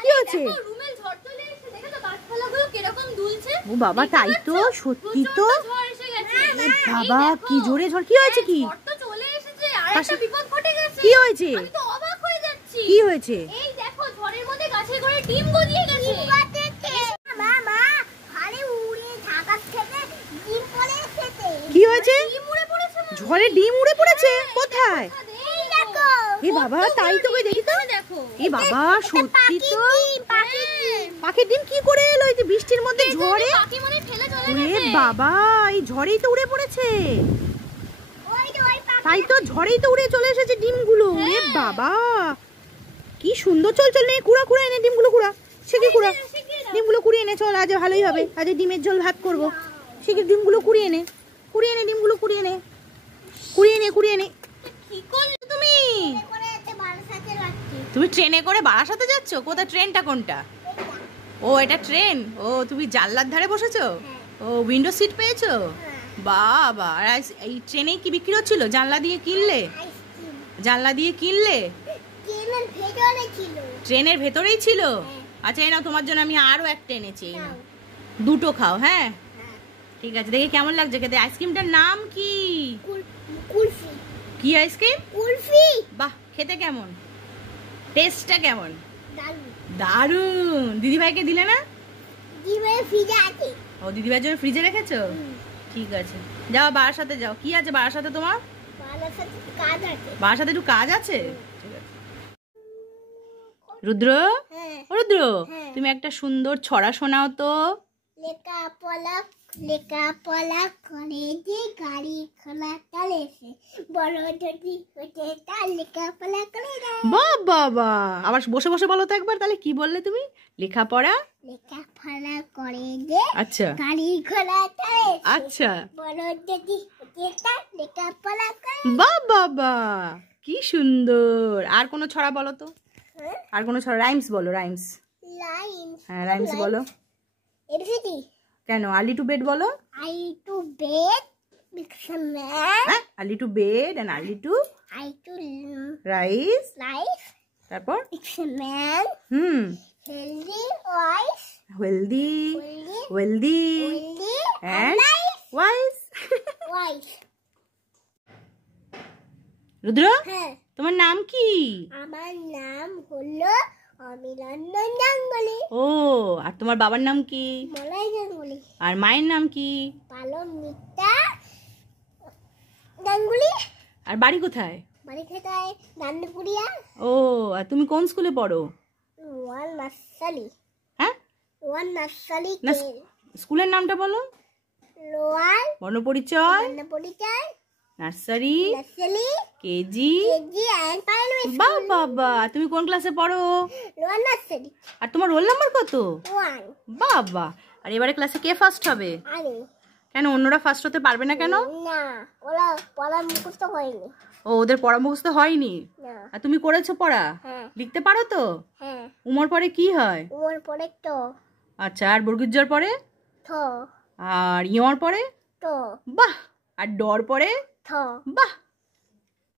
কি হয়েছে? ও বাবা, তাই তো, সত্যি তো। বাবা কি জোরে ঝড়! কি হয়েছে? কি কি হয়েছে? কি হয়েছে? কি হয়েছে? ঝড়ে ডিম উড়ে পড়েছে? কোথায়? এ বাবা, তাই তো, দেখি তো। এ বাবা, সত্যি তো। পাখির ডিম কি করে এলো এই বৃষ্টির মধ্যে, ঝড়ে? এ বাবা, এই ঝড়েই তো উড়ে পড়েছে। তাই তো, ঝড়েই তো উড়ে চলে এসেছে ডিমগুলো। এ বাবা, কি সুন্দর! চল চল, নে কুড়া কুড়া এনে ডিমগুলো কুড়া। শিখে কুড়া, ডিমগুলো কুড়িয়ে এনে। চল, আজ ভালোই হবে, আজ ডিমের ঝোল ভাত করবো। শিখে ডিমগুলো কুড়িয়ে নে, কুড়িয়ে নে, ডিমগুলো কুড়িয়ে নে, কুড়িয়ে নে, কুড়িয়ে নে। কি করছো তুমি? তুমি ট্রেনে করে বারাসাতে যাচ্ছ? কোথায়? ট্রেনটা কোনটা? ও, এটা ট্রেন। ও, তুমি জানলার ধারে বসেছো? ও, উইন্ডো সিট পেয়েছো? বাবা, এই ট্রেনে কি বিক্রি হচ্ছিল? জানলা দিয়ে কিনলে? জানলা দিয়ে কিনলে? ট্রেনের ভেতরেই ছিল? আচ্ছা, এই নাও, তোমার জন্য আমি আরো একটা এনেছি। দুটো খাও, হ্যাঁ? ঠিক আছে। দেখি কেমন লাগছে খেতে। আইসক্রিমটার নাম কি? কুলফি। কি আইসক্রিম? কুলফি। বাহ, খেতে কেমন? টেস্টটা কেমন? দারুন। দিদিভাইকে দিলে না? দিদিভাই ফ্রিজে আছে। ও, দিদিভাইয়ের জন্য ফ্রিজে রেখেছো? ঠিক আছে, যাও বারাসাতে যাও। কি আছে বারাসাতে তোমার? বারাসাতে কাজ আছে। বারাসাতে একটু কাজ আছে? ঠিক আছে। রুদ্র, রুদ্র, তুমি একটা সুন্দর ছড়া শোনাও তো। লেখাপড়া করে যে গাড়ি ঘোড়া চালাচ্ছে, বড় যদি হচ্ছে তার লেখাপড়া করে না। বাহ বাবা, আবার বসে বসে বলো তো একবার। তাহলে কি বললে তুমি? লেখাপড়া করে যে, আচ্ছা, গাড়ি ঘোড়া চালাচ্ছে, আচ্ছা, বড় যদি হচ্ছে তার লেখাপড়া করে। বাহ বাবা, কি সুন্দর! আর কোনো ছড়া বলো তো। আর কোনো ছড়া, রাইমস বলো। রাইমস। হ্যাঁ, রাইমস বলো। এবিসিডি। কেন? আর্লি টু বেড বলো। Early to bed because a man. হ্যাঁ, early to bed and early to rise. তারপর because a man. Healthy wise. Wealthy and wise. Rudra, তোমার নাম কি? আমার নাম হলো অমিরঞ্জন গাঙ্গুলি। ও, আর তোমার বাবার নাম কি? মলয় গাঙ্গুলি। আর মায়ের নাম কি? পালমিতা গাঙ্গুলি। আর বাড়ি কোথায়? বাড়ি কোথায়? নান্দপুরিয়া। ও, আর তুমি কোন স্কুলে পড়ো? One nursery. হ্যাঁ, ওয়ান নার্সারি। স্কুলের নামটা বলো। Lower Barnaparichay nursery KG and primary school. বাহ বাবা, তুমি কোন ক্লাসে পড়ো? Lower nursery. আর তোমার রোল নাম্বার কত? 1। বাবা, আর এবারে ক্লাসে কে ফার্স্ট হবে? আমি। কেন, অন্যরা ফার্স্ট হতে পারবে না কেন? না, ওরা পড়া মুখস্থ হয়নি। ও, ওদের পড়া মুখস্থ হয়নি? না। আর তুমি করেছো পড়া? হ্যাঁ। লিখতে পারো তো? হ্যাঁ। উমর পরে কি হয়? উমর পরে ট। আচ্ছা, আর বর্গীয় পরে? ঠ। আর ইয়র পরে? ট। বাহ, আর ডর পরে? ঠ। বাহ।